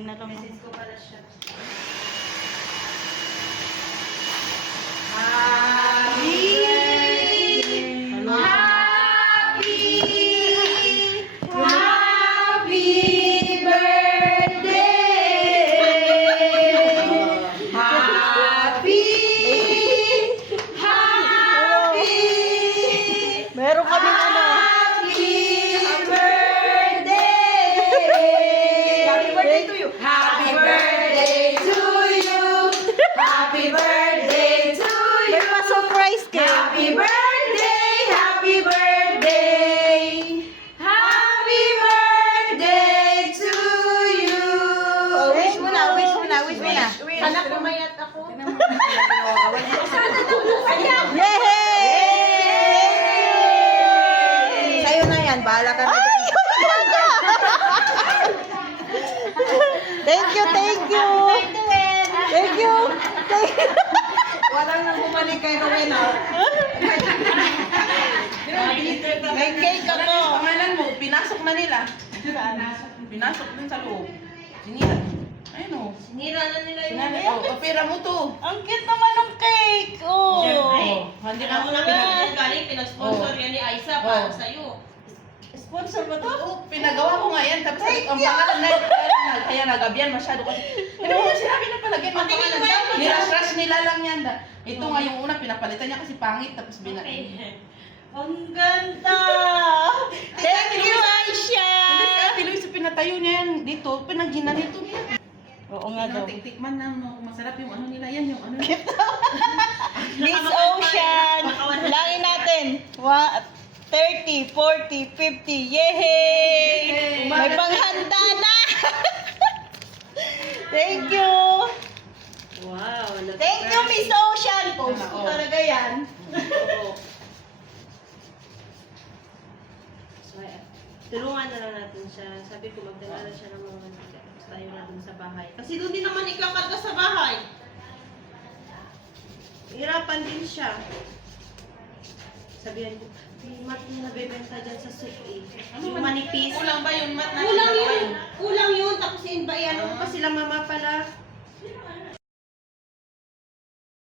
Yan na lang. Message ko pala siya. Meron kaming ano. Happy birthday to you. Happy birthday to you. Happy birthday to you. May pa-surprise ka. Happy birthday, happy birthday. Happy birthday to you. Oh, wish mo na, wish mo na, wish mo na. Sana pumayat ako. Yay! Sa'yo na yan, bahala ka na dyan. Thank you, thank you. Thank you. Thank you. Walang nang bumalik kay Rowena. May cake ako. Pangalan mo, pinasok na nila. Pinasok din sa loob. Sinira. Ayun o. Sinira na nila yung... Sinara. O, opera mo to. Ang cute naman ng cake. Oh. Hindi na Alam mo na galing, pinag-sponsor yan ni Aiza para sa'yo. Sponsor ba to? Oo, pinagawa ko nga yan. Tapos ang pangalan na yun, kaya nagabihan masyado kasi. Hindi mo na sinabi na palagyan ng pangalan. Niras-ras nila lang yan. Ito nga yung una, pinapalitan niya kasi pangit. Tapos Ang ganda. Thank you, Aisha. Hindi si Ate Luis, pinatayo niya yan dito. Pinagginanito niya. Oo nga daw. Tikman na, no, masarap yung ano nila yan. Yung ano nila. Miss Ocean. Langin natin. 30, 40, 50. Yay! May panghanda na. Thank you. Wow. Thank you, Miss Ocean. Post ko talaga yan. Tulungan na lang natin siya. Sabi ko, magdala na siya ng mga tapos tayo natin sa bahay. Kasi doon din naman ikakarga sa bahay. Hirapan din siya. Sabihan ko, may mat na nabebenta dyan sa soup eh. Yung manipis. Kulang ba yun, Mat? Kulang yun. Kulang yun. Tapos iyan pa sila mama pala.